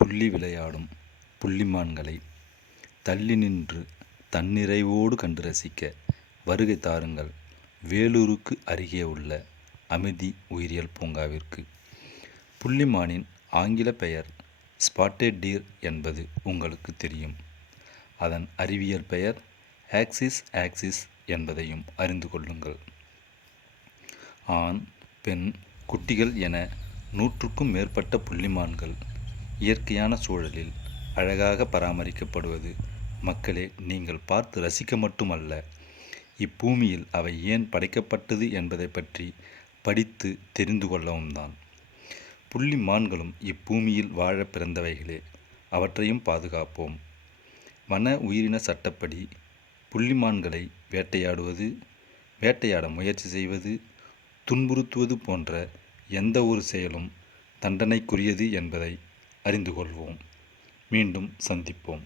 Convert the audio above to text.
துள்ளி விளையாடும் புள்ளிமான்களை தள்ளி நின்று தன்னிறைவோடு கண்டு ரசிக்க வருகை தாருங்கள் வேலூருக்கு அருகே உள்ள அமிர்தி உயிரியல் பூங்காவிற்கு. புள்ளிமானின் ஆங்கில பெயர் ஸ்பாட்டட் டீர் என்பது உங்களுக்கு தெரியும். அதன் அறிவியல் பெயர் ஆக்சிஸ் ஆக்சிஸ் என்பதையும் அறிந்து கொள்ளுங்கள். ஆண், பெண், குட்டிகள் என 100க்கும் மேற்பட்ட புள்ளிமான்கள் இயற்கையான சூழலில் அழகாக பராமரிக்கப்படுவது மக்களே நீங்கள் பார்த்து ரசிக்க மட்டுமல்ல, இப்பூமியில் அவை ஏன் படைக்கப்பட்டது என்பதை பற்றி படித்து தெரிந்து கொள்ளவும் தான். புள்ளிமான்களும் இப்பூமியில் வாழ பிறந்தவைகளே, அவற்றையும் பாதுகாப்போம். வன உயிரின சட்டப்படி புள்ளிமான்களை வேட்டையாடுவது, வேட்டையாட முயற்சி செய்வது, துன்புறுத்துவது போன்ற எந்த ஒரு செயலும் தண்டனைக்குரியது என்பதை அறிந்து கொள்வோம். மீண்டும் சந்திப்போம்.